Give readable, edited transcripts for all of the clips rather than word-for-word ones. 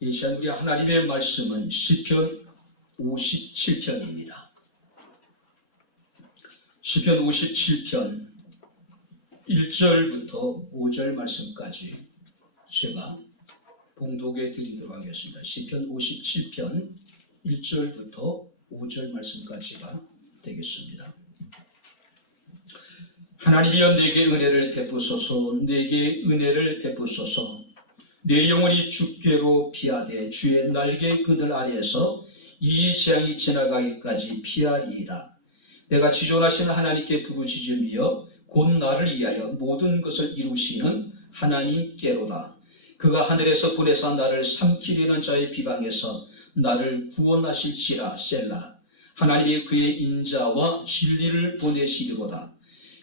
이 시간 우리 하나님의 말씀은 시편 57편입니다. 시편 57편 1절부터 5절 말씀까지 제가 봉독해 드리도록 하겠습니다. 시편 57편 1절부터 5절 말씀까지가 되겠습니다. 하나님이여 내게 은혜를 베푸소서, 내게 은혜를 베푸소서. 내 영혼이 주께로 피하되 주의 날개 그늘 아래에서 이 재앙이 지나가기까지 피하리이다. 내가 지존하신 하나님께 부르짖으며 곧 나를 위하여 모든 것을 이루시는 하나님께로다. 그가 하늘에서 보내사 나를 삼키려는 자의 비방에서 나를 구원하실지라. 셀라. 하나님이 그의 인자와 진리를 보내시리로다.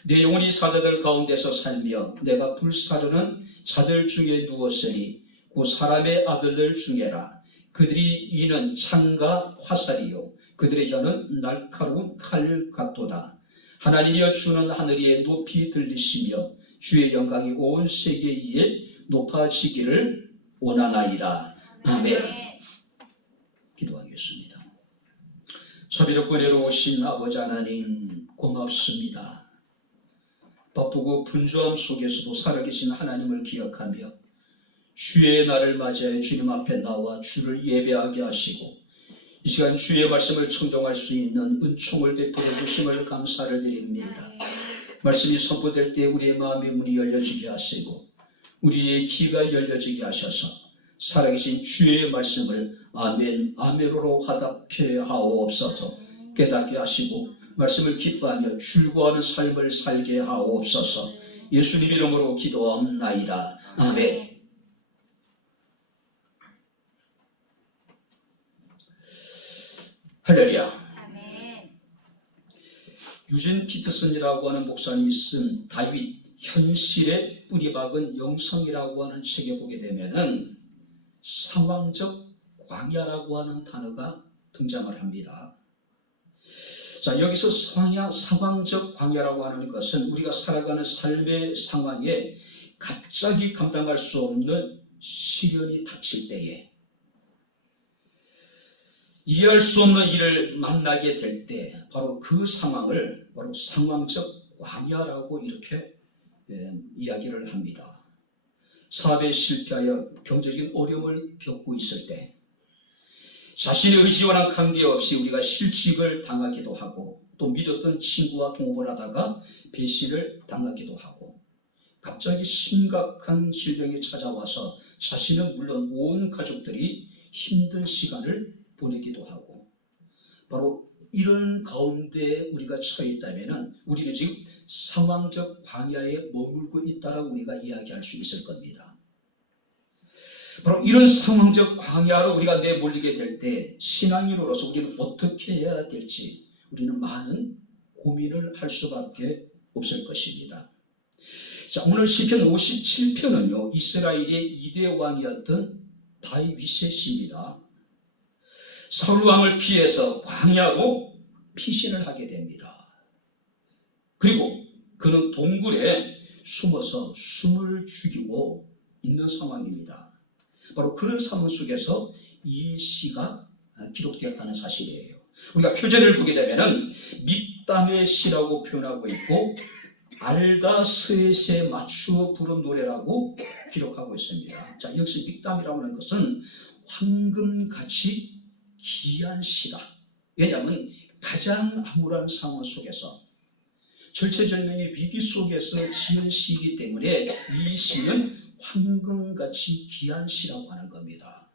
내 영혼이 사자들 가운데서 살며 내가 불사르는 자들 중에 누웠으니 곧 사람의 아들들 중에라. 그들이 이는 창과 화살이요 그들의 혀는 날카로운 칼 같도다. 하나님이여 주는 하늘에 높이 들리시며 주의 영광이 온 세계에 높아지기를 원하나이다. 아멘. 기도하겠습니다. 자비롭고 은혜로우신 아버지 하나님 고맙습니다. 바쁘고 분주함 속에서도 살아계신 하나님을 기억하며 주의 날을 맞이하여 주님 앞에 나와 주를 예배하게 하시고 이 시간 주의 말씀을 청종할 수 있는 은총을 베풀어 주심을 감사를 드립니다. 말씀이 선포될 때 우리의 마음의 문이 열려지게 하시고 우리의 귀가 열려지게 하셔서 살아계신 주의 말씀을 아멘 아멘으로 화답해 하옵소서. 깨닫게 하시고 말씀을 기뻐하며 즐거워하는 삶을 살게 하옵소서. 예수님 이름으로 기도합나이다. 아멘. 할렐루야. 유진 피터슨이라고 하는 목사님이 쓴 다윗 현실의 뿌리박은 영성이라고 하는 책에 보게 되면은 상황적 광야라고 하는 단어가 등장을 합니다. 자, 여기서 상황적 광야라고 하는 것은 우리가 살아가는 삶의 상황에 갑자기 감당할 수 없는 시련이 닥칠 때에 이해할 수 없는 일을 만나게 될 때 바로 그 상황을 바로 상황적 광야라고 이렇게 이야기를 합니다. 사업에 실패하여 경제적인 어려움을 겪고 있을 때 자신의 의지와는 관계없이 우리가 실직을 당하기도 하고 또 믿었던 친구와 동업을 하다가 배신을 당하기도 하고 갑자기 심각한 질병이 찾아와서 자신은 물론 온 가족들이 힘든 시간을 보내기도 하고 바로 이런 가운데 우리가 처해 있다면 우리는 지금 상황적 광야에 머물고 있다라고 우리가 이야기할 수 있을 겁니다. 바로 이런 상황적 광야로 우리가 내몰리게 될 때 신앙인으로서 우리는 어떻게 해야 될지 우리는 많은 고민을 할 수밖에 없을 것입니다. 자, 오늘 시편 57편은요 이스라엘의 2대 왕이었던 다윗의 시입니다. 사울 왕을 피해서 광야로 피신을 하게 됩니다. 그리고 그는 동굴에 숨어서 숨을 죽이고 있는 상황입니다. 바로 그런 상황 속에서 이 시가 기록되었다는 사실이에요. 우리가 표제를 보게 되면 믹담의 시라고 표현하고 있고 알다스에 맞추어 부른 노래라고 기록하고 있습니다. 자, 역시 믹담이라고 하는 것은 황금같이 귀한 시다. 왜냐하면 가장 암울한 상황 속에서 절체절명의 위기 속에서 지은 시이기 때문에 이 시는 황금같이 귀한 시라고 하는 겁니다.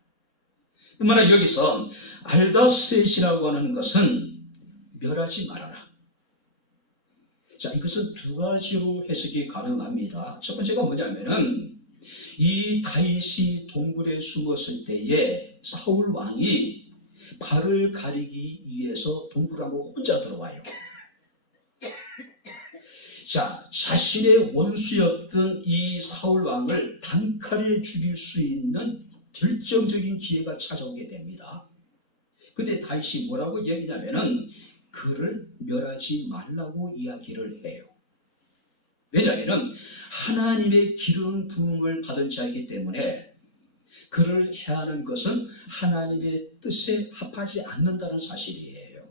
그러나 여기서 알다셋이라고 하는 것은 멸하지 말아라. 자, 이것은 두 가지로 해석이 가능합니다. 첫 번째가 뭐냐면은 이 다윗이 동굴에 숨었을 때에 사울 왕이 발을 가리기 위해서 동굴 안으로 혼자 들어와요. 자, 자신의 원수였던 이 사울 왕을 단칼에 죽일 수 있는 결정적인 기회가 찾아오게 됩니다. 근데 다윗이 뭐라고 얘기냐면은 그를 멸하지 말라고 이야기를 해요. 왜냐하면 하나님의 기름 부음을 받은 자이기 때문에 그를 해하는 것은 하나님의 뜻에 합하지 않는다는 사실이에요.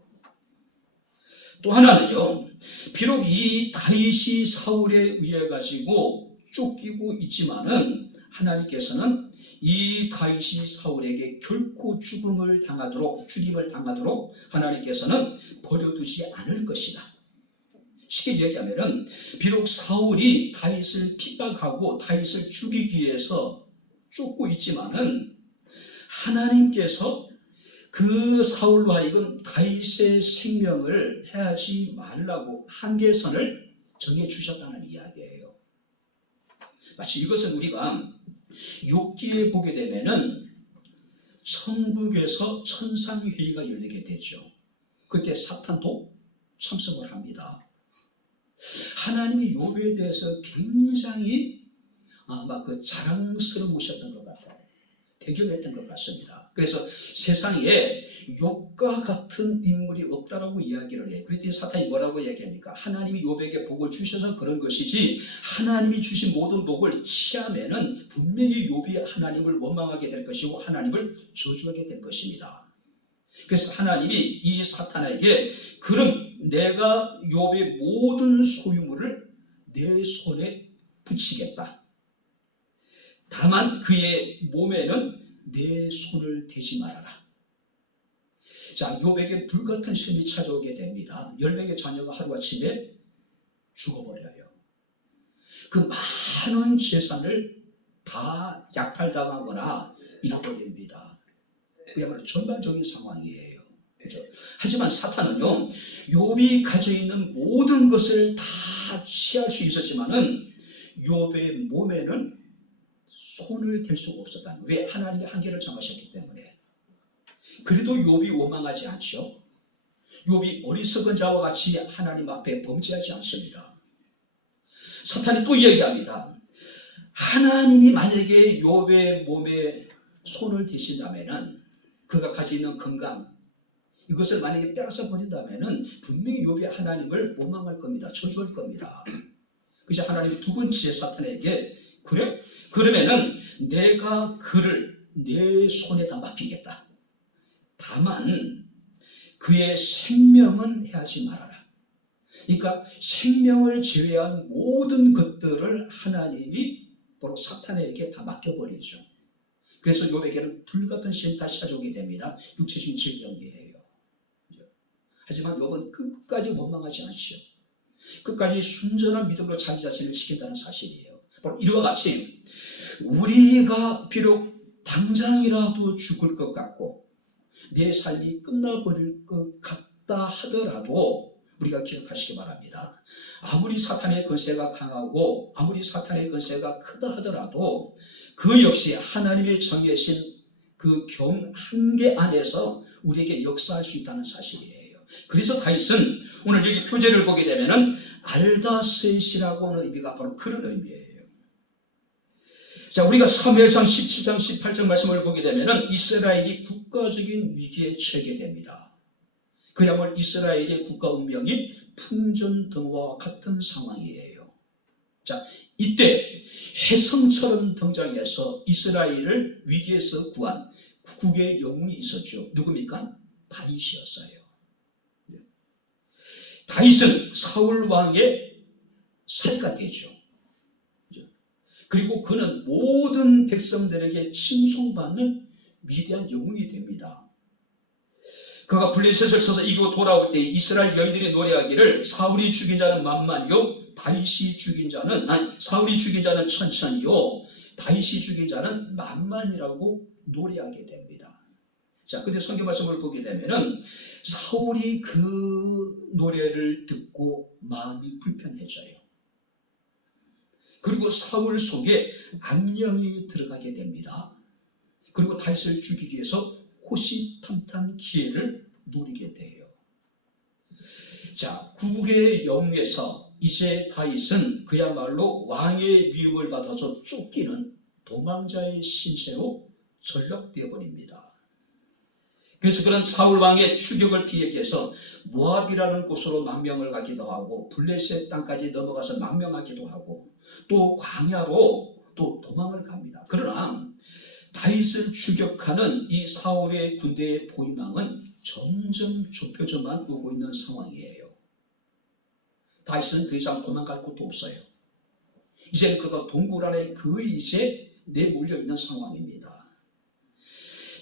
또 하나는요, 비록 이 다윗이 사울에 의해 가지고 쫓기고 있지만은 하나님께서는 이 다윗이 사울에게 결코 죽임을 당하도록 하나님께서는 버려두지 않을 것이다. 쉽게 얘기하면은 비록 사울이 다윗을 핍박하고 다윗을 죽이기 위해서 쫓고 있지만은 하나님께서 그 사울로 하여금 다윗의 생명을 해하지 말라고 한계선을 정해주셨다는 이야기예요. 마치 이것은 우리가 욥기에 보게 되면은 천국에서 천상회의가 열리게 되죠. 그때 사탄도 참석을 합니다. 하나님이 욥에 대해서 굉장히 아마 자랑스러우셨던 것 같아요. 대견했던 것 같습니다. 그래서 세상에 욥과 같은 인물이 없다라고 이야기를 해요. 그랬더니 사탄이 뭐라고 얘기합니까? 하나님이 욥에게 복을 주셔서 그런 것이지 하나님이 주신 모든 복을 취하면은 분명히 욥이 하나님을 원망하게 될 것이고 하나님을 저주하게 될 것입니다. 그래서 하나님이 이 사탄에게 그럼 내가 욥의 모든 소유물을 내 손에 붙이겠다. 다만 그의 몸에는 내 손을 대지 말아라. 자, 욥에게 불같은 시험이 찾아오게 됩니다. 10명의 자녀가 하루아침에 죽어버려요. 그 많은 재산을 다 약탈당하거나 잃어버립니다. 그야말로 전반적인 상황이에요. 그렇죠? 하지만 사탄은요, 욥이 가지고 있는 모든 것을 다 취할 수 있었지만은 욥의 몸에는 손을 댈 수가 없었다는 거예요. 왜? 하나님의 한계를 정하셨기 때문에. 그래도 욥이 원망하지 않죠. 욥이 어리석은 자와 같이 하나님 앞에 범죄하지 않습니다. 사탄이 또 이야기합니다. 하나님이 만약에 욥의 몸에 손을 대신다면은 그가 가지고 있는 건강, 이것을 만약에 빼앗아 버린다면은 분명히 욥이 하나님을 원망할 겁니다. 저주할 겁니다. 그래서 하나님이 두 번째 사탄에게 그래? 그러면은 내가 그를 내 손에다 맡기겠다. 다만 그의 생명은 해하지 말아라. 그러니까 생명을 제외한 모든 것들을 하나님이 바로 사탄에게 다 맡겨버리죠. 그래서 욥에게는 불같은 시험이 다시 찾아오게 됩니다. 육체적인 질병이에요. 하지만 욥은 끝까지 원망하지 않죠. 끝까지 순전한 믿음으로 자기 자신을 지킨다는 사실이에요. 바로 이와 같이 우리가 비록 당장이라도 죽을 것 같고 내 삶이 끝나버릴 것 같다 하더라도 우리가 기억하시기 바랍니다. 아무리 사탄의 권세가 강하고 아무리 사탄의 권세가 크다 하더라도 그 역시 하나님의 정해진 그 한계 안에서 우리에게 역사할 수 있다는 사실이에요. 그래서 다윗은 오늘 여기 표제를 보게 되면은 알다셋이라고 하는 의미가 바로 그런 의미예요. 자, 우리가 사무엘상 17장 18절 말씀을 보게 되면은 이스라엘이 국가적인 위기에 처하게 됩니다. 그야말로 이스라엘의 국가 운명이 풍전등화와 같은 상황이에요. 자, 이때 혜성처럼 등장해서 이스라엘을 위기에서 구한 국국의 영웅이 있었죠. 누굽니까? 다윗이었어요. 다윗은 사울 왕의 사위가 되죠. 그리고 그는 모든 백성들에게 칭송받는 위대한 영웅이 됩니다. 그가 블레셋을 쳐서 이기고 돌아올 때 이스라엘 여인들이 노래하기를 사울이 죽인 자는 만만이요 다윗이 죽인 자는 사울이 죽인 자는 천천히요 다윗이 죽인 자는 만만이라고 노래하게 됩니다. 자, 근데 성경 말씀을 보게 되면은 사울이 그 노래를 듣고 마음이 불편해져요. 그리고 사울 속에 악령이 들어가게 됩니다. 그리고 다윗을 죽이기 위해서 호시탐탐 기회를 노리게 돼요. 자, 국의 영에서 이제 다윗은 그야말로 왕의 미움을 받아서 쫓기는 도망자의 신세로 전락되어 버립니다. 그래서 그런 사울 왕의 추격을 피하기 위해서 모압이라는 곳으로 망명을 가기도 하고 블레셋 땅까지 넘어가서 망명하기도 하고 또 광야로 또 도망을 갑니다. 그러나 다윗을 추격하는 이 사울의 군대의 포위망은 점점 좁혀져만 오고 있는 상황이에요. 다윗은 더 이상 도망갈 곳도 없어요. 이제 그가 동굴 안에 거의 이제 내몰려 있는 상황입니다.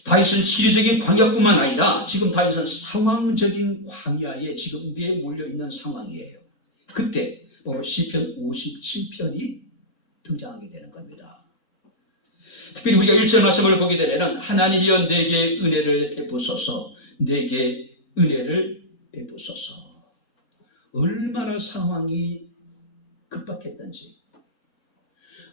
다윗은 지리적인 광야뿐만 아니라 지금 다윗은 상황적인 광야에 지금 내몰려 있는 상황이에요. 그때 바로 시편 57편이 등장하게 되는 겁니다. 특별히 우리가 1절 말씀을 보게 되면 하나님이여 내게 은혜를 베푸소서, 내게 은혜를 베푸소서. 얼마나 상황이 급박했던지,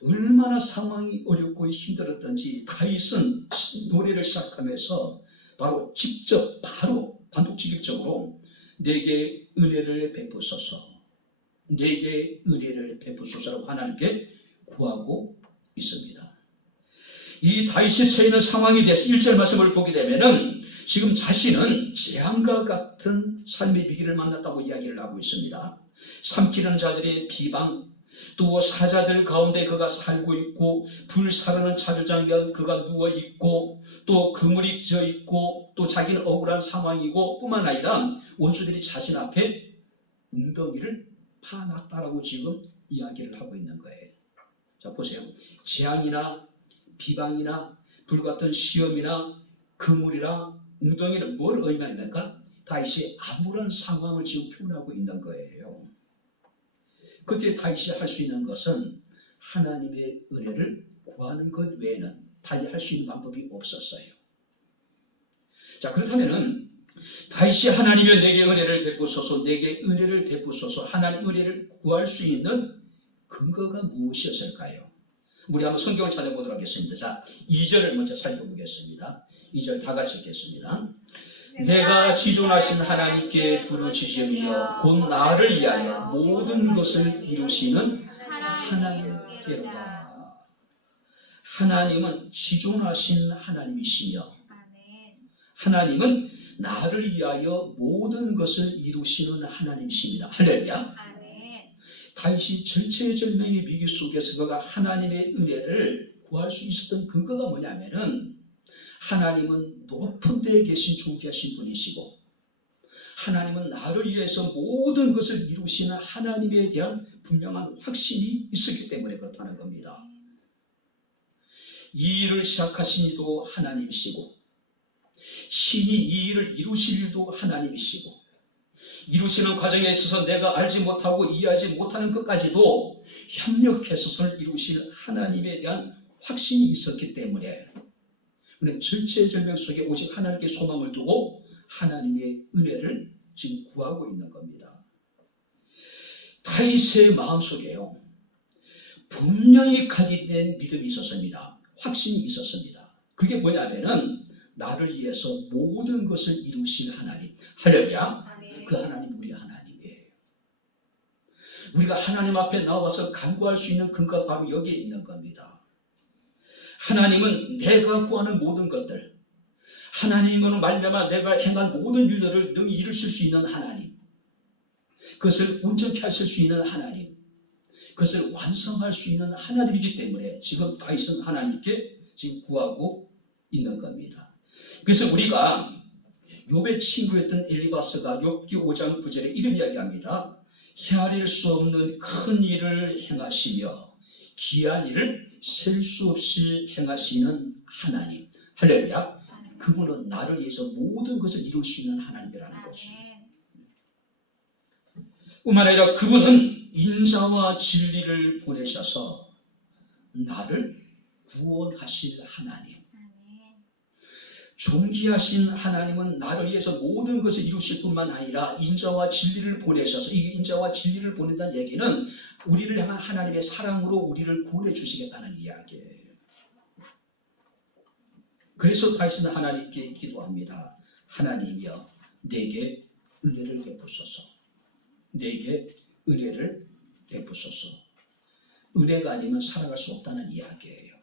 얼마나 상황이 어렵고 힘들었던지 다윗은 노래를 시작하면서 바로 직접 바로 단독직입적으로 내게 은혜를 베푸소서, 내게 은혜를 베푸소서라고 하나님께 구하고 있습니다. 이 다윗이 처해 있는 상황에 대해서 1절 말씀을 보게 되면은 지금 자신은 재앙과 같은 삶의 위기를 만났다고 이야기를 하고 있습니다. 삼키는 자들의 비방, 또 사자들 가운데 그가 살고 있고, 불사르는 차주장에 그가 누워있고, 또 그물이 져있고, 또 자기는 억울한 상황이고 뿐만 아니라 원수들이 자신 앞에 웅덩이를 파놨다라고 지금 이야기를 하고 있는 거예요. 자, 보세요. 재앙이나 비방이나 불같은 시험이나 그물이나 웅덩이는 뭘 의미합니까? 다윗이 아무런 상황을 지금 표현하고 있는 거예요. 그때 다윗이 할 수 있는 것은 하나님의 은혜를 구하는 것 외에는 달리 할 수 있는 방법이 없었어요. 자, 그렇다면은 다윗이 하나님이여 내게 은혜를 베푸소서, 내게 은혜를 베푸소서, 하나님 은혜를 구할 수 있는 근거가 무엇이었을까요? 우리 한번 성경을 찾아보도록 하겠습니다. 자, 2절을 먼저 살펴보겠습니다. 2절 다 같이 읽겠습니다. 내가 지존하신 하나님께 부르짖으며 곧 나를 위하여 모든 것을 이루시는 하나님께로다. 하나님은 지존하신 하나님이시며 하나님은 나를 위하여 모든 것을 이루시는 하나님이십니다. 할렐루야. 다윗이 절체절명의 위기 속에서 그가 하나님의 은혜를 구할 수 있었던 근거가 뭐냐면은 하나님은 높은 데에 계신 존귀하신 분이시고 하나님은 나를 위해서 모든 것을 이루시는 하나님에 대한 분명한 확신이 있었기 때문에 그렇다는 겁니다. 이 일을 시작하신 이도 하나님이시고 신이 이 일을 이루실 일도 하나님이시고 이루시는 과정에 있어서 내가 알지 못하고 이해하지 못하는 것까지도 협력해서 이루실 하나님에 대한 확신이 있었기 때문에 절체절명 속에 오직 하나님께 소망을 두고 하나님의 은혜를 지금 구하고 있는 겁니다. 다윗의 마음속에요 분명히 각인된 믿음이 있었습니다. 확신이 있었습니다. 그게 뭐냐면은 나를 위해서 모든 것을 이루실 하나님. 할렐루야. 그 하나님 우리 하나님이에요. 우리가 하나님 앞에 나와서 간구할 수 있는 근거가 바로 여기에 있는 겁니다. 하나님은 내가 구하는 모든 것들, 하나님으로 말미암아 내가 행한 모든 일들을 능히 이루실 수 있는 하나님, 그것을 온전케 하실 수 있는 하나님, 그것을 완성할 수 있는 하나님이기 때문에 지금 다윗은 하나님께 지금 구하고 있는 겁니다. 그래서 우리가 욥의 친구였던 엘리바스가 욥기 5장 9절에 이런 이야기합니다. 헤아릴 수 없는 큰 일을 행하시며 기이한 일을 셀 수 없이 행하시는 하나님. 할렐루야. 그분은 나를 위해서 모든 것을 이룰 수 있는 하나님이라는 거죠. 뿐만 아니라 그분은 인자와 진리를 보내셔서 나를 구원하실 하나님. 존귀하신 하나님은 나를 위해서 모든 것을 이루실 뿐만 아니라 인자와 진리를 보내셔서, 이 인자와 진리를 보낸다는 얘기는 우리를 향한 하나님의 사랑으로 우리를 구원해 주시겠다는 이야기예요. 그래서 다윗은 하나님께 기도합니다. 하나님이여 내게 은혜를 베푸소서. 내게 은혜를 베푸소서. 은혜가 아니면 살아갈 수 없다는 이야기예요.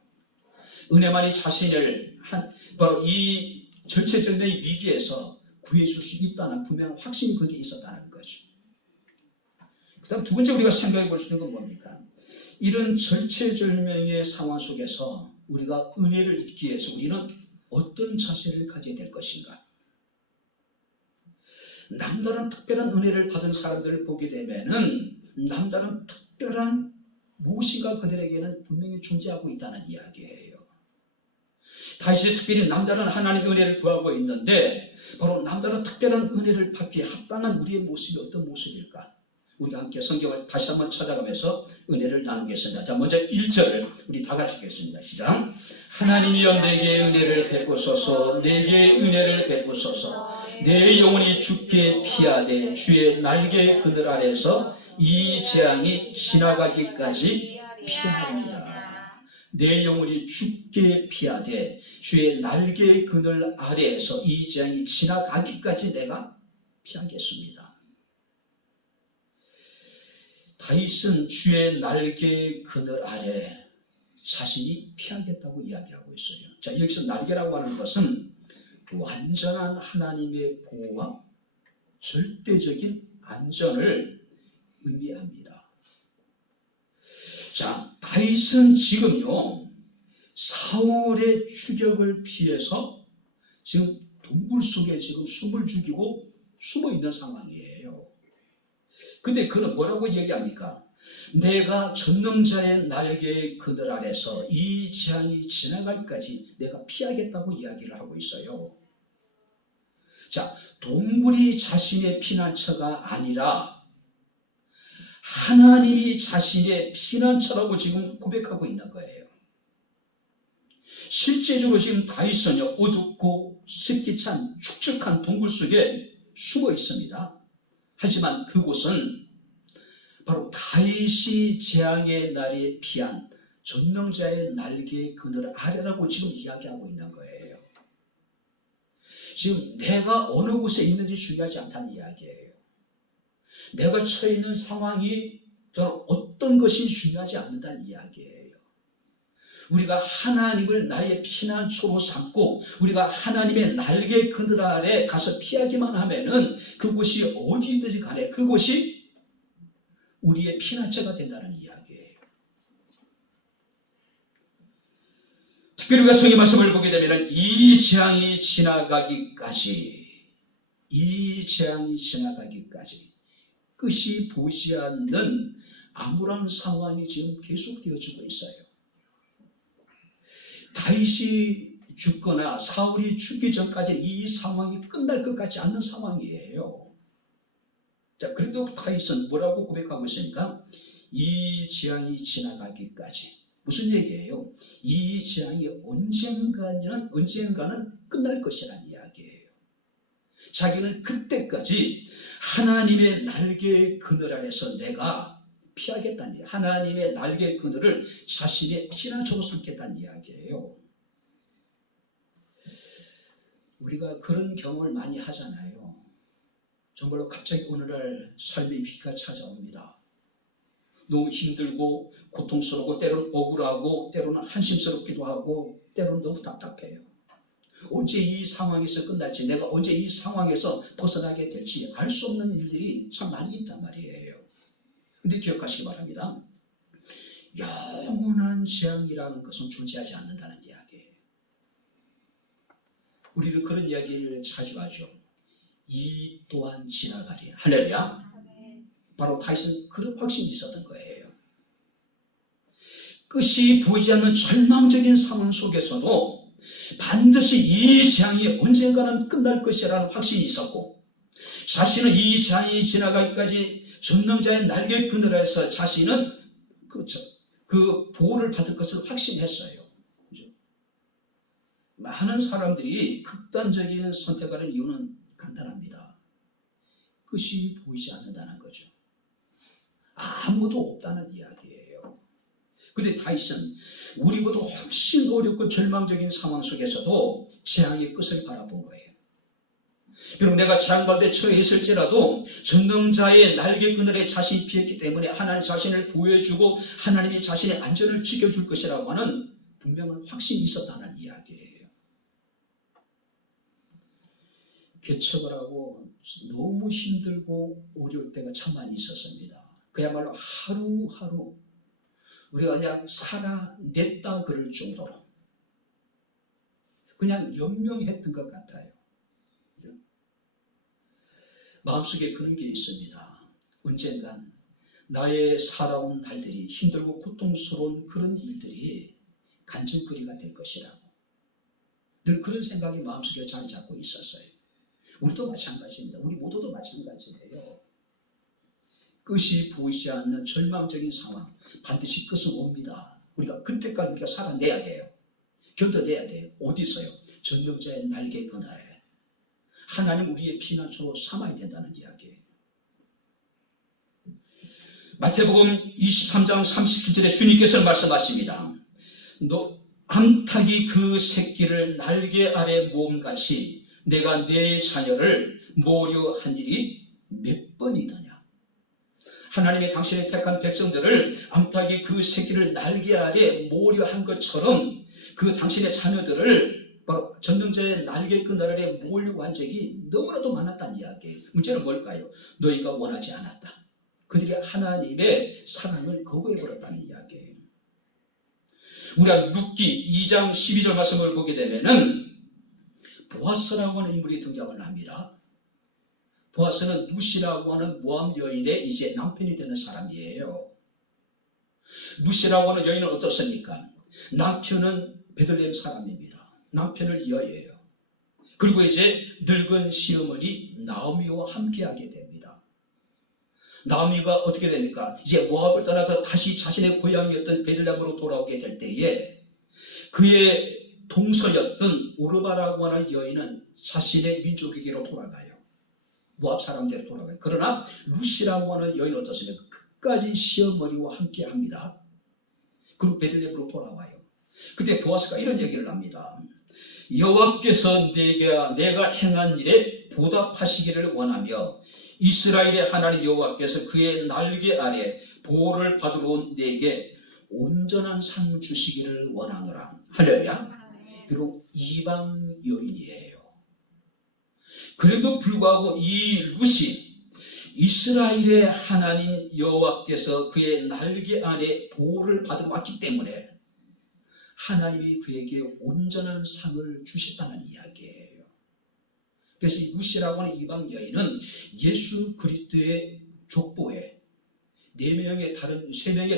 은혜만이 자신을 바로 이 절체절명의 위기에서 구해줄 수 있다는 분명한 확신이 거기에 있었다는 거죠. 그 다음 두 번째 우리가 생각해 볼 수 있는 건 뭡니까? 이런 절체절명의 상황 속에서 우리가 은혜를 입기 위해서 우리는 어떤 자세를 가져야 될 것인가? 남다른 특별한 은혜를 받은 사람들을 보게 되면은 남다른 특별한 무엇인가 그들에게는 분명히 존재하고 있다는 이야기예요. 다윗이 특별히 남다른 하나님의 은혜를 구하고 있는데 바로 남다른 특별한 은혜를 받기에 합당한 우리의 모습이 어떤 모습일까? 우리가 함께 성경을 다시 한번 찾아가면서 은혜를 나누겠습니다. 자, 먼저 1절을 우리 다 같이 읽겠습니다. 시작. 하나님이여 내게 은혜를 베푸소서, 내게 은혜를 베푸소서. 내 영혼이 주께 피하되 주의 날개 그늘 아래서 이 재앙이 지나가기까지 피하리이다. 내 영혼이 주께 피하되 주의 날개 그늘 아래에서 이 재앙이 지나가기까지 내가 피하겠습니다. 다윗은 주의 날개 그늘 아래 자신이 피하겠다고 이야기하고 있어요. 자, 여기서 날개라고 하는 것은 완전한 하나님의 보호와 절대적인 안전을 의미합니다. 자, 다윗은 지금요 사울의 추격을 피해서 지금 동굴 속에 지금 숨을 죽이고 숨어 있는 상황이에요. 근데 그는 뭐라고 얘기합니까? 내가 전능자의 날개 그늘 아래서 이 재앙이 지나갈까지 내가 피하겠다고 이야기를 하고 있어요. 자, 동굴이 자신의 피난처가 아니라 하나님이 자신의 피난처라고 지금 고백하고 있는 거예요. 실제적으로 지금 다윗은요 어둡고 습기 찬 축축한 동굴 속에 숨어 있습니다. 하지만 그곳은 바로 다윗이 재앙의 날에 피한 전능자의 날개 그늘 아래라고 지금 이야기하고 있는 거예요. 지금 내가 어느 곳에 있는지 중요하지 않다는 이야기예요. 내가 처해 있는 상황이 저는 어떤 것이 중요하지 않는다는 이야기예요. 우리가 하나님을 나의 피난처로 삼고 우리가 하나님의 날개 그늘 아래 가서 피하기만 하면은 그곳이 어디든지 간에 그곳이 우리의 피난처가 된다는 이야기예요. 특별히 우리가 성경 말씀을 보게 되면 이 재앙이 지나가기까지 끝이 보이지 않는 암울한 상황이 지금 계속되어지고 있어요. 다윗이 죽거나 사울이 죽기 전까지 이 상황이 끝날 것 같지 않는 상황이에요. 자, 그래도 다윗은 뭐라고 고백하고 있습니까? 이 재앙이 지나가기까지. 무슨 얘기예요? 이 재앙이 언젠가는 끝날 것이라는 이야기예요. 자기는 그때까지 하나님의 날개 그늘 아래서 내가 피하겠다는 이야기, 하나님의 날개 그늘을 자신의 피난처로 삼겠다는 이야기예요. 우리가 그런 경험을 많이 하잖아요. 정말로 갑자기 어느 날 삶의 위기가 찾아옵니다. 너무 힘들고 고통스럽고 때로는 억울하고 때로는 한심스럽기도 하고 때로는 너무 답답해요. 언제 이 상황에서 끝날지, 내가 언제 이 상황에서 벗어나게 될지 알 수 없는 일들이 참 많이 있단 말이에요. 근데 기억하시기 바랍니다. 영원한 재앙이라는 것은 존재하지 않는다는 이야기예요. 우리는 그런 이야기를 자주 하죠. 이 또한 지나가리. 할렐루야. 바로 다윗은 그런 확신이 있었던 거예요. 끝이 보이지 않는 절망적인 상황 속에서도 반드시 이 재앙이 언젠가는 끝날 것이라는 확신이 있었고, 자신은 이 재앙이 지나가기까지 전능자의 날개 그늘 아래서 자신은 그 보호를 받을 것을 확신했어요. 그죠? 많은 사람들이 극단적인 선택을 하는 이유는 간단합니다. 끝이 보이지 않는다는 거죠. 아무도 없다는 이야기예요. 그런데 다윗은 우리보다 훨씬 어렵고 절망적인 상황 속에서도 재앙의 끝을 바라본 거예요. 비록 내가 재앙 가운데 처해 있을지라도 전능자의 날개 그늘에 자신이 피했기 때문에 하나님 자신을 보호해주고 하나님이 자신의 안전을 지켜줄 것이라고 하는 분명한 확신이 있었다는 이야기예요. 개척을 하고 너무 힘들고 어려울 때가 참 많이 있었습니다. 그야말로 하루하루 우리가 그냥 살아냈다 그럴 정도로 그냥 연명했던 것 같아요. 마음속에 그런 게 있습니다. 언젠간 나의 살아온 날들이 힘들고 고통스러운 그런 일들이 간증거리가 될 것이라고 늘 그런 생각이 마음속에 자리 잡고 있었어요. 우리도 마찬가지입니다. 우리 모두도 마찬가지예요. 끝이 보이지 않는 절망적인 상황, 반드시 끝은 옵니다. 우리가 그때까지 우리가 살아내야 돼요. 견뎌내야 돼요. 어디서요? 전능자의 날개 그날에 하나님 우리의 피난처로 삼아야 된다는 이야기예요. 마태복음 23장 37절에 주님께서 말씀하십니다. 암탉이 그 새끼를 날개 아래 모음같이 내가 내 자녀를 모으려 한 일이 몇 번이더냐. 하나님의 당신의 택한 백성들을 암탉이 그 새끼를 날개 아래 모으려 한 것처럼 그 당신의 자녀들을 바로 전능자의 날개 끈 아래 모으려고 한 적이 너무나도 많았다는 이야기예요. 문제는 뭘까요? 너희가 원하지 않았다. 그들이 하나님의 사랑을 거부해버렸다는 이야기예요. 우리가 룻기 2장 12절 말씀을 보게 되면은 보아스라고 하는 인물이 등장을 합니다. 보아스는 룻이라고 하는 모압 여인의 이제 남편이 되는 사람이에요. 룻이라고 하는 여인은 어떻습니까? 남편은 베들레헴 사람입니다. 남편을 이어해요. 그리고 이제 늙은 시어머니 나오미와 함께하게 됩니다. 나오미가 어떻게 됩니까? 이제 모압을 떠나서 다시 자신의 고향이었던 베들레헴으로 돌아오게 될 때에 그의 동서였던 오르바라고 하는 여인은 자신의 민족에게로 돌아가요. 모압 사람들로 돌아가요. 그러나 룻이라고 하는 여인은 어떻습니까? 끝까지 시어머니와 함께합니다. 그리고 베들레헴으로 돌아와요. 그때 보아스가 이런 얘기를 합니다. 여호와께서 내가 행한 일에 보답하시기를 원하며 이스라엘의 하나님 여호와께서 그의 날개 아래 보호를 받으러 온 내게 온전한 상 주시기를 원하노라. 할렐루야. 비록 이방 여인이에요. 그래도 불구하고 이 룻이 이스라엘의 하나님 여호와께서 그의 날개 아래 보호를 받으러 왔기 때문에 하나님이 그에게 온전한 상을 주셨다는 이야기예요. 그래서 이 룻이라고 하는 이방 여인은 예수 그리스도의 족보에 3명의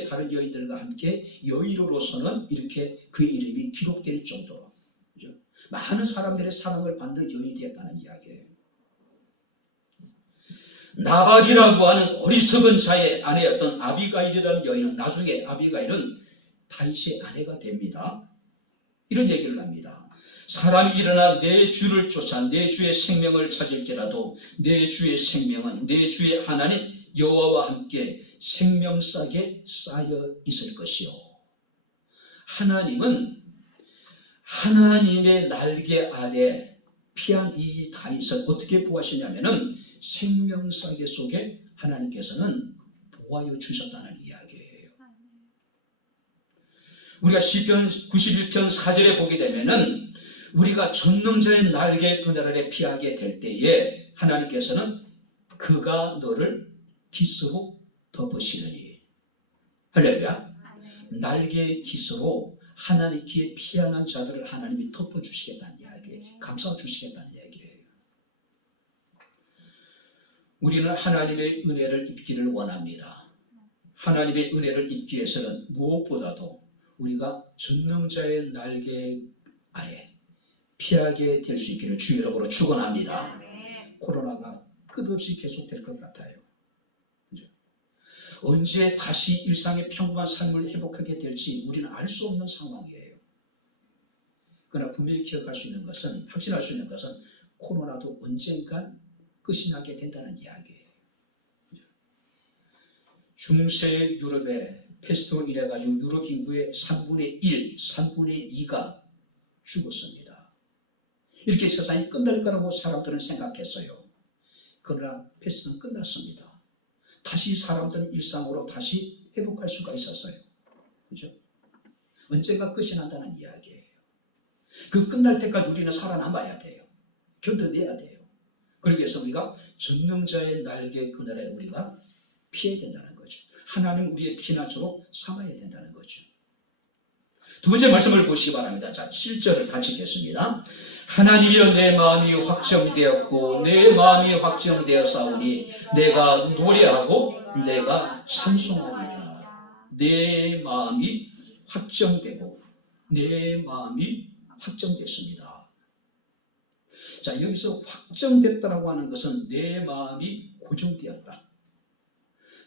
다른 여인들과 함께 여인으로서는 이렇게 그의 이름이 기록될 정도로 그렇죠? 많은 사람들의 사랑을 받는 여인이 되었다는 이야기예요. 나발이라고 하는 어리석은 자의 아내였던 아비가일이라는 여인은 나중에 아비가일은 다윗의 아내가 됩니다. 이런 얘기를 합니다. 사람이 일어나 내 주를 쫓아 내 주의 생명을 찾을지라도 내 주의 생명은 내 주의 하나님 여호와와 함께 생명싸게 쌓여 있을 것이요. 하나님은 하나님의 날개 아래 피한 이 다윗을 어떻게 보호하시냐면은 생명싸개 속에 하나님께서는 보호하여 주셨다는 이야기예요. 우리가 시편 91편 4절에 보게 되면은 우리가 전능자의 날개 그늘 아래 피하게 될 때에 하나님께서는 그가 너를 깃으로 덮으시느니. 할렐루야. 날개의 깃으로 하나님께 피하는 자들을 하나님이 덮어주시겠다는 이야기예요. 감싸주시겠다는 이야기예요. 우리는 하나님의 은혜를 입기를 원합니다. 하나님의 은혜를 입기 위해서는 무엇보다도 우리가 전능자의 날개 아래 피하게 될 수 있기를 주의적으로 축원합니다. 코로나가 끝없이 계속될 것 같아요. 그죠? 언제 다시 일상의 평범한 삶을 회복하게 될지 우리는 알 수 없는 상황이에요. 그러나 분명히 기억할 수 있는 것은, 확신할 수 있는 것은 코로나도 언젠간 끝이 나게 된다는 이야기예요. 그죠? 중세 유럽의 패스트로 인해가지고 유럽 인구의 3분의 1, 3분의 2가 죽었습니다. 이렇게 세상이 끝날 거라고 사람들은 생각했어요. 그러나 패스트는 끝났습니다. 다시 사람들은 일상으로 다시 회복할 수가 있었어요. 그죠? 언젠가 끝이 난다는 이야기예요. 그 끝날 때까지 우리는 살아남아야 돼요. 견뎌내야 돼요. 그러기 위해서 우리가 전능자의 날개 그늘에 우리가 피해야 된다는 거죠. 하나님 우리의 피난처로 삼아야 된다는 거죠. 두 번째 말씀을 보시기 바랍니다. 자, 7절을 같이 읽겠습니다. 하나님이여 내 마음이 확정되었고 내 마음이 확정되었사오니 내가 노래하고 내가 찬송하리라. 내 마음이 확정되고 내 마음이 확정됐습니다. 자, 여기서 확정됐다라고 하는 것은 내 마음이 고정되었다.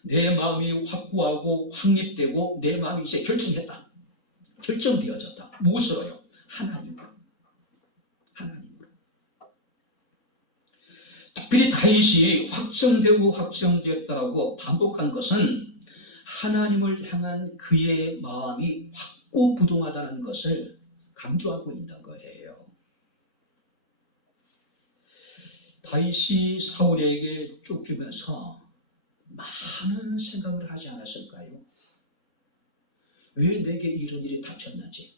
내 마음이 확고하고 확립되고 내 마음이 이제 결정됐다. 결정되어졌다. 무엇으로요? 하나님으로. 하나님으로. 특별히 다윗이 확정되고 확정되었다라고 반복한 것은 하나님을 향한 그의 마음이 확고부동하다는 것을 강조하고 있는 거예요. 다윗이 사울에게 쫓기면서 많은 생각을 하지 않았을까요? 왜 내게 이런 일이 닥쳤는지,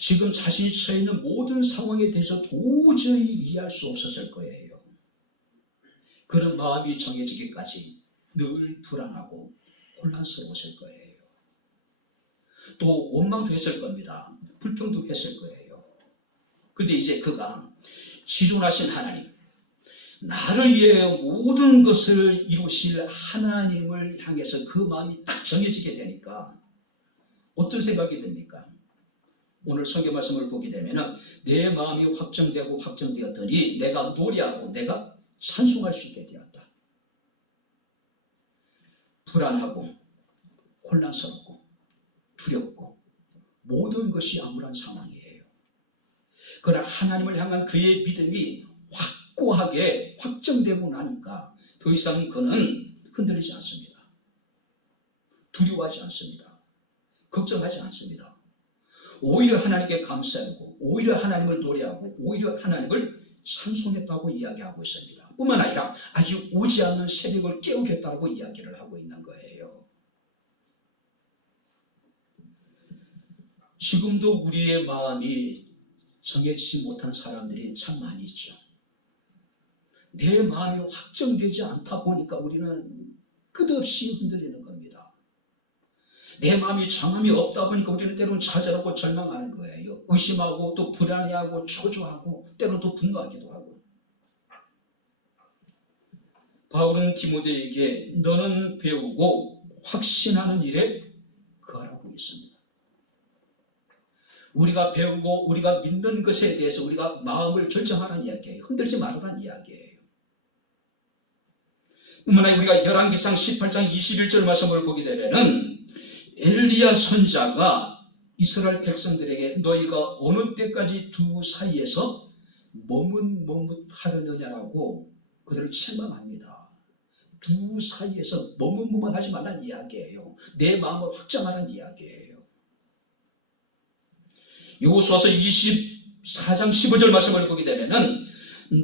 지금 자신이 처해 있는 모든 상황에 대해서 도저히 이해할 수 없었을 거예요. 그런 마음이 정해지기까지 늘 불안하고 혼란스러웠을 거예요. 또 원망도 했을 겁니다. 불평도 했을 거예요. 근데 이제 그가 지존하신 하나님, 나를 위해 모든 것을 이루실 하나님을 향해서 그 마음이 딱 정해지게 되니까 어떤 생각이 듭니까? 오늘 성경 말씀을 보게 되면 내 마음이 확정되고 확정되었더니 내가 노래하고 내가 찬송할 수 있게 되었다. 불안하고 혼란스럽고 두렵고 모든 것이 암울한 상황이에요. 그러나 하나님을 향한 그의 믿음이 확고하게 확정되고 나니까 더 이상 그는 흔들리지 않습니다. 두려워하지 않습니다. 걱정하지 않습니다. 오히려 하나님께 감사하고 오히려 하나님을 노래하고 오히려 하나님을 찬송했다고 이야기하고 있습니다. 뿐만 아니라 아직 오지 않는 새벽을 깨우겠다고 이야기를 하고 있는 거예요. 지금도 우리의 마음이 정해지지 못한 사람들이 참 많이 있죠. 내 마음이 확정되지 않다 보니까 우리는 끝없이 흔들리는 겁니다. 내 마음이 정함이 없다 보니까 우리는 때로는 좌절하고 절망하는 거예요. 의심하고 또 불안해하고 초조하고 때로는 또 분노하기도 하고. 바울은 디모데에게 너는 배우고 확신하는 일에 거하라고 있습니다. 우리가 배우고 우리가 믿는 것에 대해서 우리가 마음을 결정하라는 이야기예요. 흔들지 말라는 이야기예요. 뿐만 아니라 우리가 열왕기상 18장 21절 말씀을 보게 되면은 엘리야 선지자가 이스라엘 백성들에게 너희가 어느 때까지 두 사이에서 머뭇머뭇하려느냐라고 그들을 책망합니다. 두 사이에서 머뭇머뭇하지 말라는 이야기예요. 내 마음을 확정하라는 이야기예요. 여호수아서 24장 15절 말씀을 보게 되면은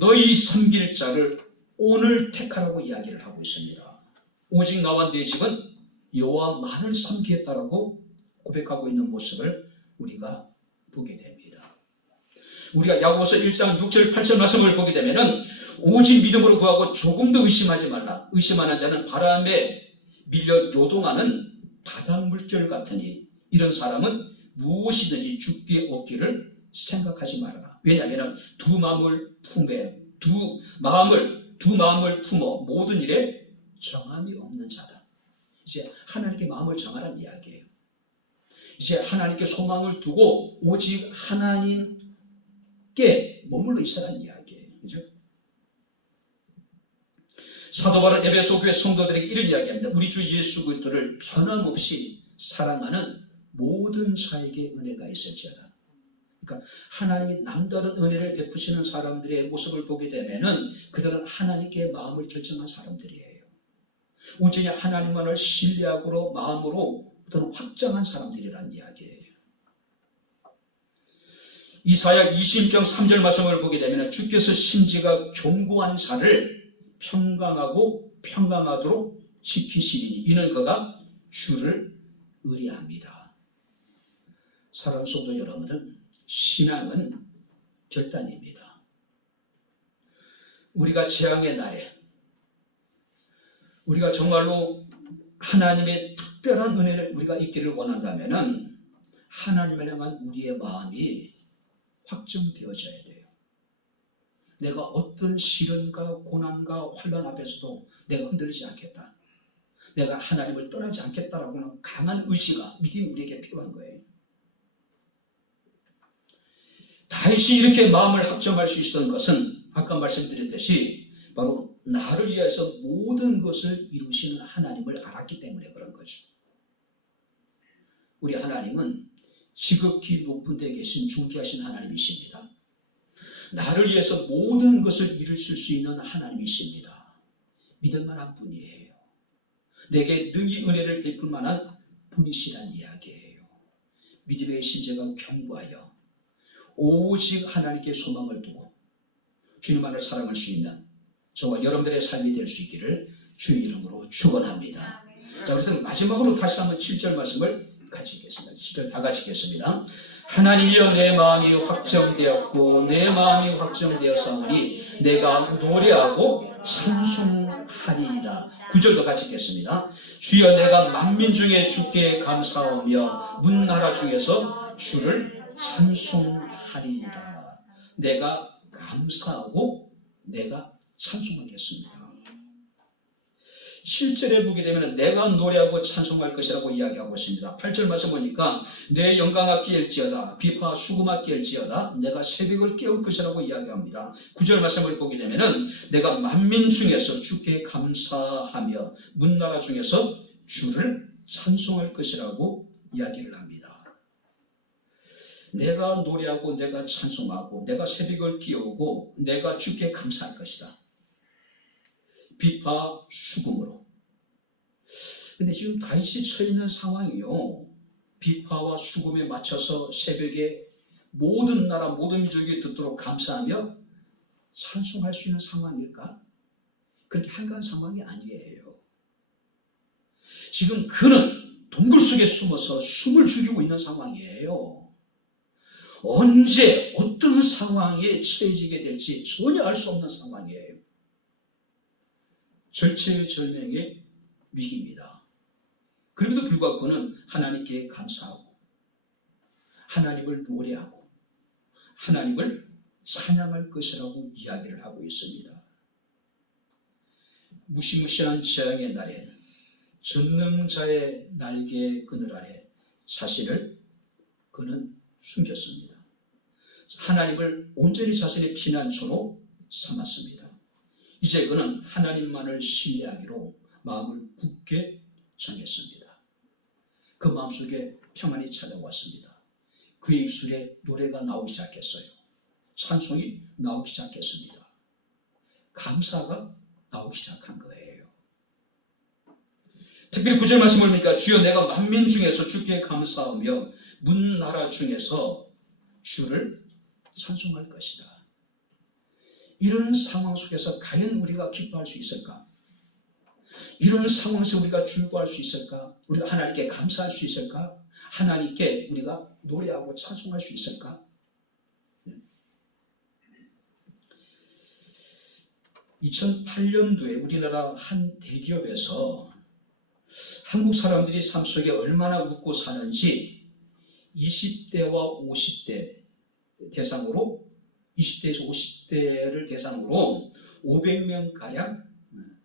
너희 섬길 자를 오늘 택하라고 이야기를 하고 있습니다. 오직 나와 내 집은 여호와만을 섬기겠다라고 고백하고 있는 모습을 우리가 보게 됩니다. 우리가 야고보서 1장 6절 8절 말씀을 보게 되면은 오직 믿음으로 구하고 조금도 의심하지 말라. 의심하는 자는 바람에 밀려 요동하는 바닷물결 같으니 이런 사람은 무엇이든지 죽게 얻기를 생각하지 말아라. 왜냐하면 두 마음을 품어 모든 일에 정함이 없는 자다. 이제 하나님께 마음을 정하라는 이야기예요. 이제 하나님께 소망을 두고 오직 하나님께 머물러 있으라는 이야기예요. 그죠? 사도 바울은 에베소 교회 성도들에게 이런 이야기합니다. 우리 주 예수 그리스도를 변함없이 사랑하는 모든 자에게 은혜가 있을지어다. 그러니까 하나님이 남다른 은혜를 베푸시는 사람들의 모습을 보게 되면은 그들은 하나님께 마음을 결정한 사람들이에요. 온전히 하나님만을 신뢰하고 마음으로 그들은 확정한 사람들이라는 이야기예요. 이사야 20장 3절 말씀을 보게 되면 주께서 심지가 견고한 자를 평강하도록 지키시리니 이는 그가 주를 의뢰합니다. 사랑하는 성도 여러분들, 신앙은 결단입니다. 우리가 재앙의 날에 우리가 정말로 하나님의 특별한 은혜를 우리가 있기를 원한다면 하나님을 향한 우리의 마음이 확정되어져야 돼요. 내가 어떤 시련과 고난과 환난 앞에서도 내가 흔들리지 않겠다. 내가 하나님을 떠나지 않겠다라고 하는 강한 의지가, 믿음이 우리에게 필요한 거예요. 다윗이 이렇게 마음을 확정할 수 있었던 것은 아까 말씀드렸듯이 바로 나를 위해서 모든 것을 이루시는 하나님을 알았기 때문에 그런 거죠. 우리 하나님은 지극히 높은 데 계신 존귀하신 하나님이십니다. 나를 위해서 모든 것을 이루실 수 있는 하나님이십니다. 믿을 만한 분이에요. 내게 능히 은혜를 베풀 만한 분이시란 이야기예요. 믿음의 심재가 견고하여 오직 하나님께 소망을 두고 주님만을 사랑할 수 있는 저와 여러분들의 삶이 될 수 있기를 주의 이름으로 축원합니다. 자, 그래서 마지막으로 다시 한번 7절 말씀을 같이 읽겠습니다. 7절 다 같이 읽겠습니다. 하나님이여 내 마음이 확정되었고 내 마음이 확정되었사오니 내가 노래하고 찬송하리이다. 9절도 같이 읽겠습니다. 주여 내가 만민 중에 주께 감사하며 문나라 중에서 주를 찬송하리이다. 내가 감사하고 내가 찬송하겠습니다. 7절에 보게 되면 내가 노래하고 찬송할 것이라고 이야기하고 있습니다. 8절 말씀 보니까 내 영광아 깨일지어다 비파 수금아 깨일지어다 내가 새벽을 깨울 것이라고 이야기합니다. 9절 말씀을 보게 되면 내가 만민 중에서 주께 감사하며 문나라 중에서 주를 찬송할 것이라고 이야기를 합니다. 내가 노래하고 내가 찬송하고 내가 새벽을 깨우고 내가 주께 감사할 것이다. 비파 수금으로. 근데 지금 다윗이 처해 있는 상황이요, 비파와 수금에 맞춰서 새벽에 모든 나라 모든 민족이 듣도록 감사하며 찬송할 수 있는 상황일까? 그렇게 한가한 상황이 아니에요. 지금 그는 동굴 속에 숨어서 숨을 죽이고 있는 상황이에요. 언제 어떤 상황에 처해지게 될지 전혀 알 수 없는 상황이에요. 절체절명의 위기입니다. 그럼에도 불구하고 그는 하나님께 감사하고 하나님을 노래하고 하나님을 찬양할 것이라고 이야기를 하고 있습니다. 무시무시한 재앙의 날에 전능자의 날개 그늘 아래 자신을 그는 숨겼습니다. 하나님을 온전히 자신의 피난처로 삼았습니다. 이제 그는 하나님만을 신뢰하기로 마음을 굳게 정했습니다. 그 마음속에 평안이 찾아왔습니다. 그의 입술에 노래가 나오기 시작했어요. 찬송이 나오기 시작했습니다. 감사가 나오기 시작한 거예요. 특별히 9절 말씀을 보니까 주여 내가 만민 중에서 주께 감사하며 문나라 중에서 주를 찬송할 것이다. 이런 상황 속에서 과연 우리가 기뻐할 수 있을까? 이런 상황에서 우리가 즐거워할 수 있을까? 우리가 하나님께 감사할 수 있을까? 하나님께 우리가 노래하고 찬송할 수 있을까? 2008년도에 우리나라 한 대기업에서 한국 사람들이 삶 속에 얼마나 웃고 사는지 20대와 50대 대상으로 20대에서 50대를 대상으로 500명가량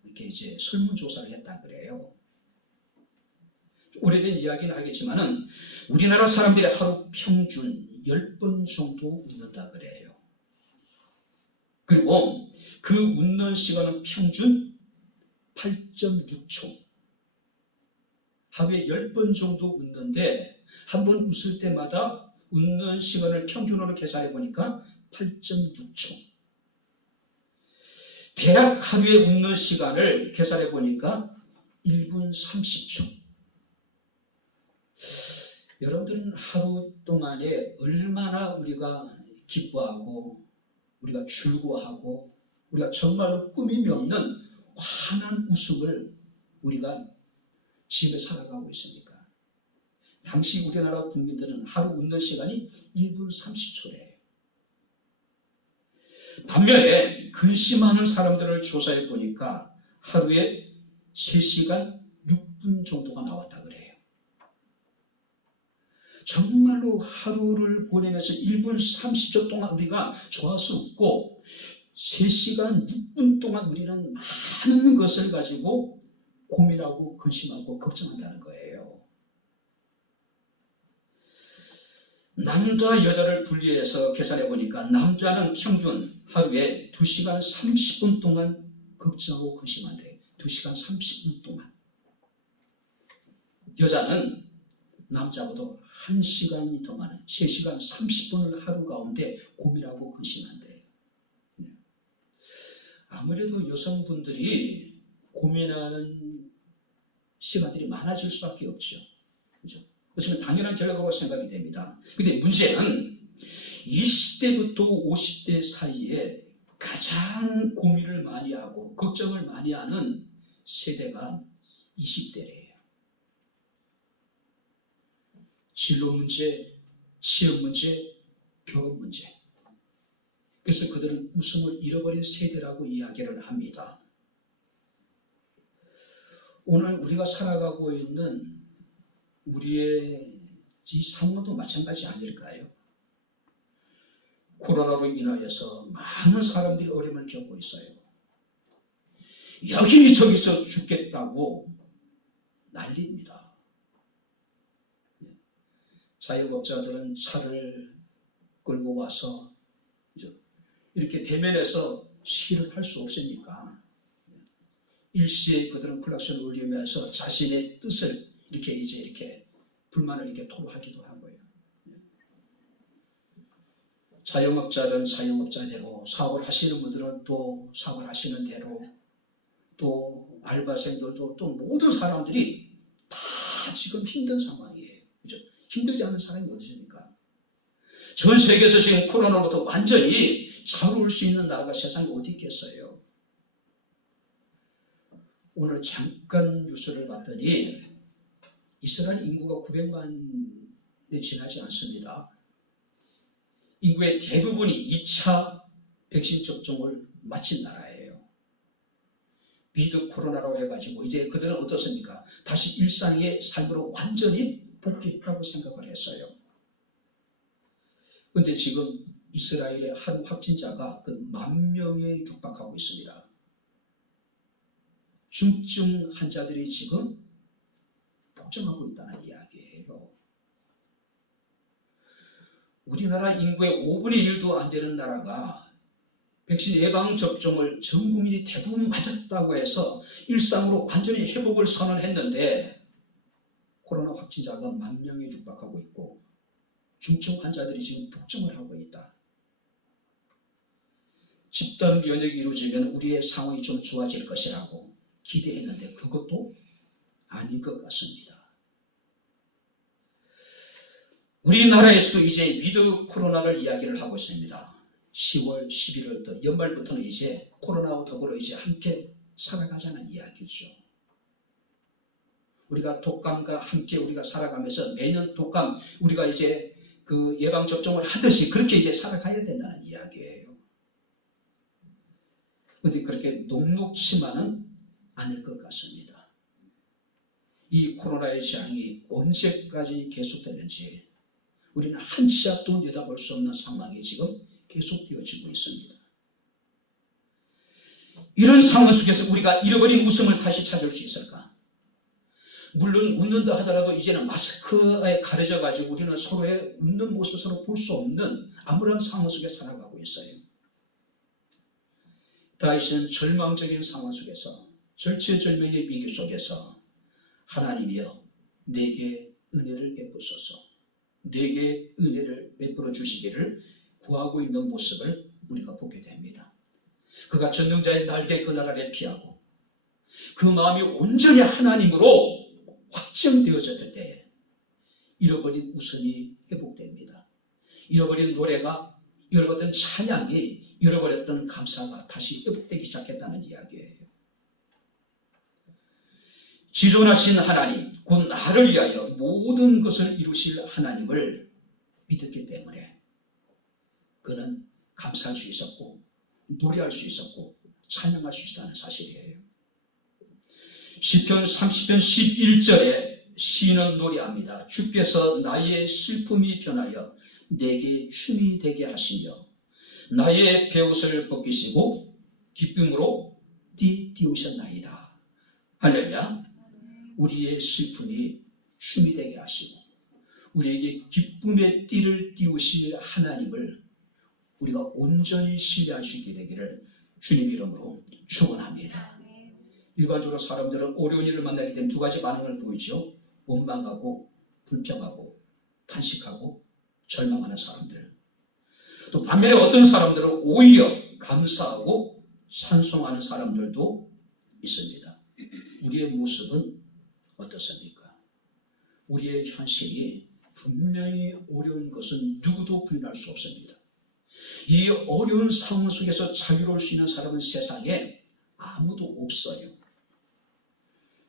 이렇게 이제 설문조사를 했다 그래요. 오래된 이야기는 하겠지만은 우리나라 사람들이 하루 평균 10번 정도 웃는다 그래요. 그리고 그 웃는 시간은 평균 8.6초. 하루에 10번 정도 웃는데 한 번 웃을 때마다 웃는 시간을 평균으로 계산해 보니까 8.6초. 대략 하루에 웃는 시간을 계산해 보니까 1분 30초. 여러분들은 하루 동안에 얼마나 우리가 기뻐하고 우리가 즐거워하고 우리가 정말로 꾸밈이 없는 환한 웃음을 우리가 집에 살아가고 있습니까? 당시 우리나라 국민들은 하루 웃는 시간이 1분 30초래요. 반면에 근심하는 사람들을 조사해 보니까 하루에 3시간 6분 정도가 나왔다 그래요. 정말로 하루를 보내면서 1분 30초 동안 우리가 좋아할 수 없고 3시간 6분 동안 우리는 많은 것을 가지고 고민하고 근심하고 걱정한다는 거예요. 남자 여자를 분리해서 계산해 보니까 남자는 평균 하루에 2시간 30분 동안 걱정하고 근심한대요. 2시간 30분 동안. 여자는 남자보다 1시간이 더 많은 3시간 30분을 하루 가운데 고민하고 근심한대요. 아무래도 여성분들이 고민하는 시간들이 많아질 수밖에 없죠. 그렇죠? 그렇지만 당연한 결과라고 생각이 됩니다. 근데 문제는 20대부터 50대 사이에 가장 고민을 많이 하고 걱정을 많이 하는 세대가 20대래요. 진로 문제, 취업 문제, 결혼 문제. 그래서 그들은 웃음을 잃어버린 세대라고 이야기를 합니다. 오늘 우리가 살아가고 있는 우리의 이 상황도 마찬가지 아닐까요? 코로나로 인하여서 많은 사람들이 어려움을 겪고 있어요. 여기저기서 죽겠다고 난리입니다. 자영업자들은 차를 끌고 와서 이렇게 대면해서 시위를 할 수 없으니까 일시에 그들은 클락션을 울리면서 자신의 뜻을 이렇게 불만을 이렇게 토로하기도 하고요. 자영업자는 자영업자대로, 사업을 하시는 분들은 또 사업을 하시는 대로, 또 알바생들도 또 모든 사람들이 다 지금 힘든 상황이에요. 그죠? 힘들지 않은 사람이 어디십니까? 전 세계에서 지금 코로나로부터 완전히 자유로울 수 있는 나라가 세상에 어디 있겠어요? 오늘 잠깐 뉴스를 봤더니 이스라엘 인구가 900만이 지나지 않습니다. 인구의 대부분이 2차 백신 접종을 마친 나라예요. 위드 코로나라고 해가지고 이제 그들은 어떻습니까? 다시 일상의 삶으로 완전히 복귀했다고 생각을 했어요. 그런데 지금 이스라엘의 한 확진자가 그 10,000명에 육박하고 있습니다. 중증 환자들이 지금 폭증하고 있다는 이야기예요. 우리나라 인구의 5분의 1도 안 되는 나라가 백신 예방접종을 전 국민이 대부분 맞았다고 해서 일상으로 완전히 회복을 선언했는데 코로나 확진자가 10,000명에 육박하고 있고 중증 환자들이 지금 폭증을 하고 있다. 집단 면역이 이루어지면 우리의 상황이 좀 좋아질 것이라고 기대했는데 그것도 아닌 것 같습니다. 우리나라에서도 이제 위드 코로나를 이야기를 하고 있습니다. 10월, 11월부터 연말부터는 이제 코로나와 더불어 이제 함께 살아가자는 이야기죠. 우리가 독감과 함께 우리가 살아가면서 매년 독감 우리가 이제 그 예방 접종을 하듯이 그렇게 이제 살아가야 된다는 이야기예요. 그런데 그렇게 녹록치만은 않을 것 같습니다. 이 코로나의 재앙이 언제까지 계속되는지 우리는 한 치 앞도 내다볼 수 없는 상황이 지금 계속되어지고 있습니다. 이런 상황 속에서 우리가 잃어버린 웃음을 다시 찾을 수 있을까? 물론 웃는다 하더라도 이제는 마스크에 가려져가지고 우리는 서로의 웃는 모습을 서로 볼 수 없는 암울한 상황 속에 살아가고 있어요. 다윗은 절망적인 상황 속에서 절체절명의 위기 속에서 하나님이여 내게 은혜를 베푸소서, 내게 은혜를 베풀어 주시기를 구하고 있는 모습을 우리가 보게 됩니다. 그가 전능자의 날개 그늘 아래 피하고 그 마음이 온전히 하나님으로 확정되어졌을 때 잃어버린 웃음이 회복됩니다. 잃어버린 노래가, 잃어버렸던 찬양이, 잃어버렸던 감사가 다시 회복되기 시작했다는 이야기예요. 지존하신 하나님, 곧 나를 위하여 모든 것을 이루실 하나님을 믿었기 때문에 그는 감사할 수 있었고 노래할 수 있었고 찬양할 수 있다는 사실이에요. 시편 30편 11절에 시인은 노래합니다. 주께서 나의 슬픔이 변하여 내게 춤이 되게 하시며 나의 베옷을 벗기시고 기쁨으로 띠우셨나이다. 할렐루야. 우리의 슬픔이 춤이 되게 하시고 우리에게 기쁨의 띠를 띠우실 하나님을 우리가 온전히 신뢰할 수 있게 되기를 주님 이름으로 축원합니다. 일반적으로 사람들은 어려운 일을 만나게 되면 두 가지 반응을 보이죠. 원망하고 불평하고 탄식하고 절망하는 사람들. 또 반면에 어떤 사람들은 오히려 감사하고 찬송하는 사람들도 있습니다. 우리의 모습은 어떻습니까? 우리의 현실이 분명히 어려운 것은 누구도 부인할 수 없습니다. 이 어려운 상황 속에서 자유로울 수 있는 사람은 세상에 아무도 없어요.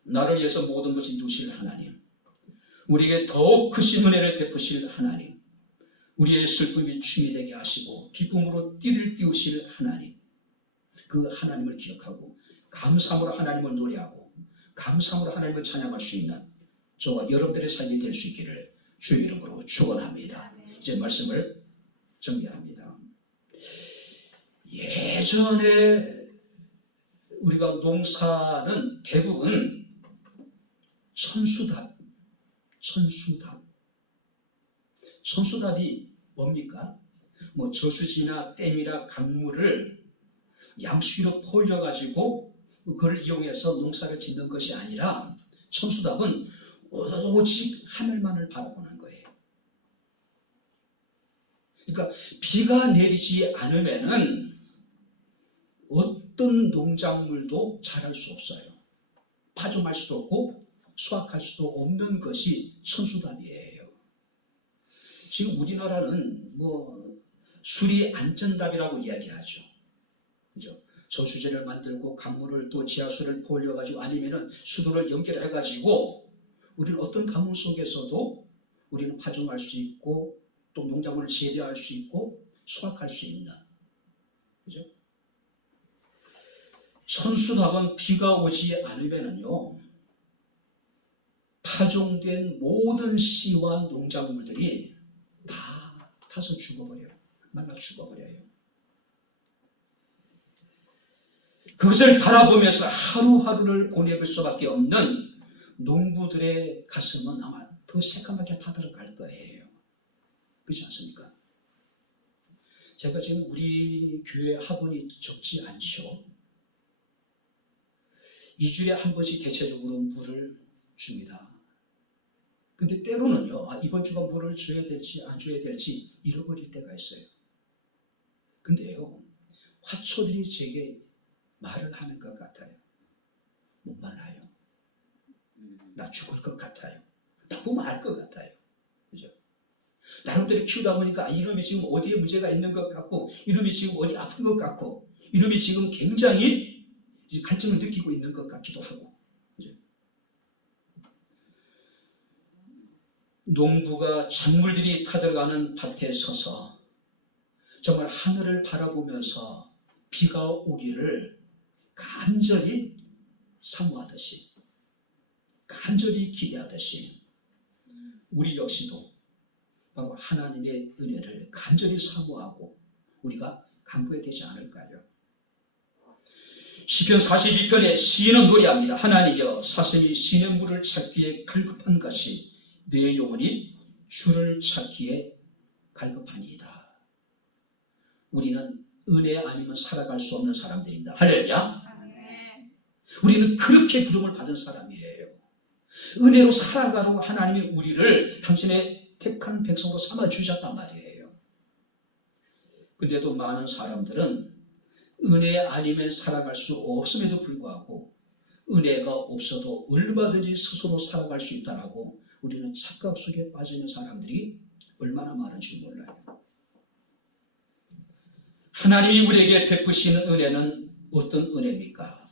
나를 위해서 모든 것을 이루실 하나님, 우리에게 더욱 크신 은혜를 베푸실 하나님, 우리의 슬픔이 춤이 되게 하시고 기쁨으로 띠를 띠우실 하나님, 그 하나님을 기억하고 감사함으로 하나님을 노래하고 감사함으로 하나님을 찬양할 수 있는 저와 여러분들의 삶이 될 수 있기를 주의 이름으로 축원합니다. 이제 말씀을 정리합니다. 예전에 우리가 농사는 대부분 천수답이 뭡니까? 뭐 저수지나 댐이나 강물을 양수기로 포일러 가지고 그걸 이용해서 농사를 짓는 것이 아니라 천수답은 오직 하늘만을 바라보는 거예요. 그러니까 비가 내리지 않으면은 어떤 농작물도 자랄 수 없어요. 파종할 수도 없고 수확할 수도 없는 것이 천수답이에요. 지금 우리나라는 수리 안전답이라고 이야기하죠. 그죠? 저수지를 만들고 강물을 또 지하수를 포올려가지고 아니면은 수도를 연결해가지고 우리는 어떤 강물 속에서도 우리는 파종할 수 있고 또 농작물을 재배할 수 있고 수확할 수 있는, 그죠? 천수답은 비가 오지 않으면은요, 파종된 모든 씨와 농작물들이 다 타서 죽어버려요. 말라 죽어버려요. 그것을 바라보면서 하루하루를 보내볼 수밖에 없는 농부들의 가슴은 아마 더 새까맣게 타들어갈 거예요. 그렇지 않습니까? 제가 지금 우리 교회 학원이 적지 않죠. 2주에 한 번씩 대체적으로 물을 줍니다. 근데 때로는요, 이번 주가 물을 줘야 될지 안 줘야 될지 잃어버릴 때가 있어요. 근데요, 화초들이 제게 말을 하는 것 같아요. 못 말아요. 나 죽을 것 같아요. 딱 보면 알 것 같아요. 그죠? 나름대로 키우다 보니까 이놈이 지금 어디에 문제가 있는 것 같고, 이놈이 지금 어디 아픈 것 같고, 이놈이 지금 굉장히 갈증을 느끼고 있는 것 같기도 하고. 그죠? 농부가 작물들이 타들어가는 밭에 서서 정말 하늘을 바라보면서 비가 오기를 간절히 사모하듯이, 간절히 기대하듯이 우리 역시도 바로 하나님의 은혜를 간절히 사모하고 우리가 간구해야 되지 않을까요? 시편 42편에 시인은 노래합니다. 하나님이여, 사슴이 시냇물을 찾기에 갈급한 것이 내 영혼이 주를 찾기에 갈급하니이다. 우리는 은혜 아니면 살아갈 수 없는 사람들입니다. 할렐루야. 우리는 그렇게 부름을 받은 사람이에요. 은혜로 살아가라고 하나님이 우리를 당신의 택한 백성으로 삼아주셨단 말이에요. 근데도 많은 사람들은 은혜 아니면 살아갈 수 없음에도 불구하고 은혜가 없어도 얼마든지 스스로 살아갈 수 있다라고 우리는 착각 속에 빠지는 사람들이 얼마나 많은지 몰라요. 하나님이 우리에게 베푸시는 은혜는 어떤 은혜입니까?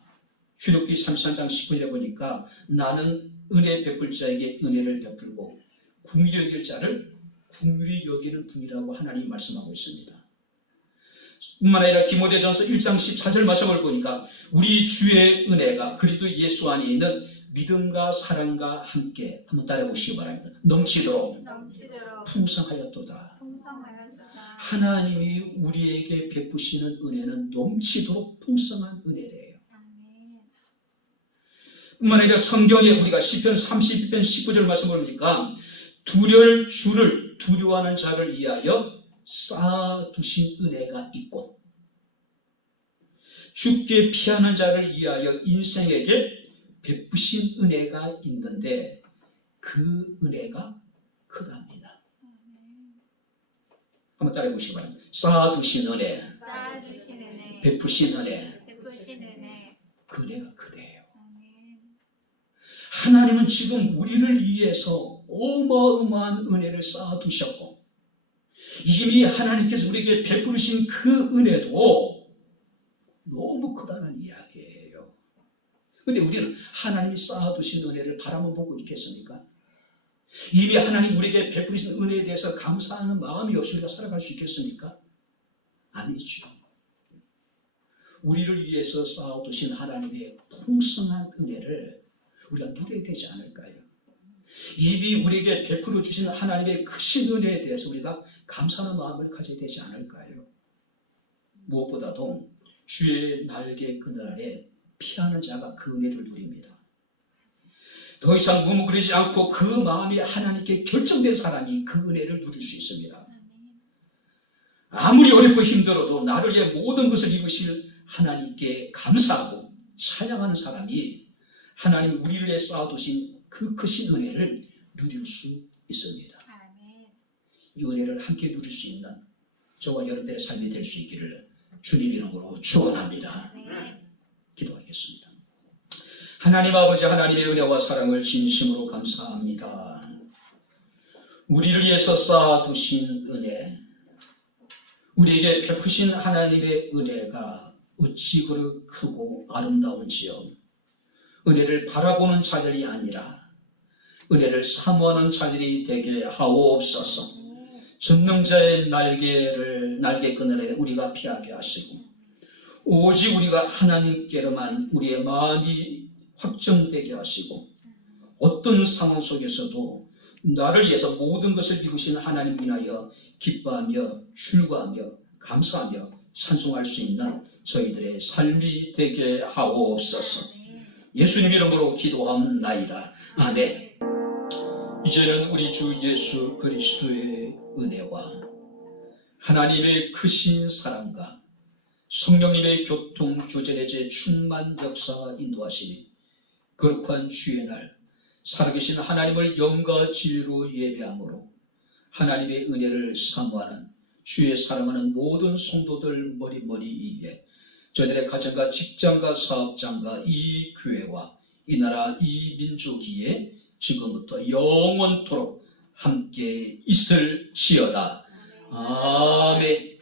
출애굽기 33장 19절에 보니까 나는 은혜 베풀 자에게 은혜를 베풀고 긍휼히 여길 자를 긍휼히 여기는 분이라고 하나님이 말씀하고 있습니다. 뿐만 아니라 디모데전서 1장 14절 말씀을 보니까 우리 주의 은혜가 그리스도 예수 안에 있는 믿음과 사랑과 함께 한번 따라해보시기 바랍니다. 넘치도록 풍성하였도다. 하나님이 우리에게 베푸시는 은혜는 넘치도록 풍성한 은혜래요. 뿐만 아니라 성경에 우리가 시편 30편 19절 말씀을 보니까 주를 두려워하는 자를 위하여 쌓아두신 은혜가 있고 주께 피하는 자를 위하여 인생에게 베푸신 은혜가 있는데 그 은혜가 크답니다. 한번 따라해 보시기 바랍니다. 쌓아두신 은혜, 베푸신 은혜, 그 은혜가 크대요. 하나님은 지금 우리를 위해서 어마어마한 은혜를 쌓아두셨고 이미 하나님께서 우리에게 베푸신 그 은혜도 너무 크다는 이야기예요. 그런데 우리는 하나님이 쌓아두신 은혜를 바라만 보고 있겠습니까? 이미 하나님 우리에게 베푸신 은혜에 대해서 감사하는 마음이 없이 우리가 살아갈 수 있겠습니까? 아니죠. 우리를 위해서 쌓아두신 하나님의 풍성한 은혜를 우리가 누려야 되지 않을까요? 이미 우리에게 베풀어 주신 하나님의 크신 은혜에 대해서 우리가 감사하는 마음을 가져야 되지 않을까요? 무엇보다도 주의 날개 그늘 아래 피하는 자가 그 은혜를 누립니다. 더 이상 머무르지 않고 그 마음이 하나님께 결정된 사람이 그 은혜를 누릴 수 있습니다. 아무리 어렵고 힘들어도 나를 위해 모든 것을 입으실 하나님께 감사하고 찬양하는 사람이 하나님이 우리를 위해 쌓아두신 그 크신 은혜를 누릴 수 있습니다. 이 은혜를 함께 누릴 수 있는 저와 여러분들의 삶이 될 수 있기를 주님 이름으로 축원합니다. 기도하겠습니다. 하나님 아버지, 하나님의 은혜와 사랑을 진심으로 감사합니다. 우리를 위해서 쌓아두신 은혜, 우리에게 베푸신 하나님의 은혜가 어찌 그리 크고 아름다운지요. 은혜를 바라보는 자들이 아니라 은혜를 사모하는 자들이 되게 하옵소서. 전능자의 날개 그늘에 우리가 피하게 하시고 오직 우리가 하나님께로만 우리의 마음이 확정되게 하시고 어떤 상황 속에서도 나를 위해서 모든 것을 이루신 하나님 인하여 기뻐하며 즐거워하며 감사하며 찬송할 수 있는 저희들의 삶이 되게 하옵소서. 예수님 이름으로 기도함나이다. 아멘. 이제는 우리 주 예수 그리스도의 은혜와 하나님의 크신 사랑과 성령님의 교통 조절의 충만 역사와 인도하시니 거룩한 주의 날 살아계신 하나님을 영과 진리로 예배함으로 하나님의 은혜를 사모하는 주의 사랑하는 모든 성도들 머리 위에 저들의 가정과 직장과 사업장과 이 교회와 이 나라 이 민족 위에 지금부터 영원토록 함께 있을지어다. 아멘.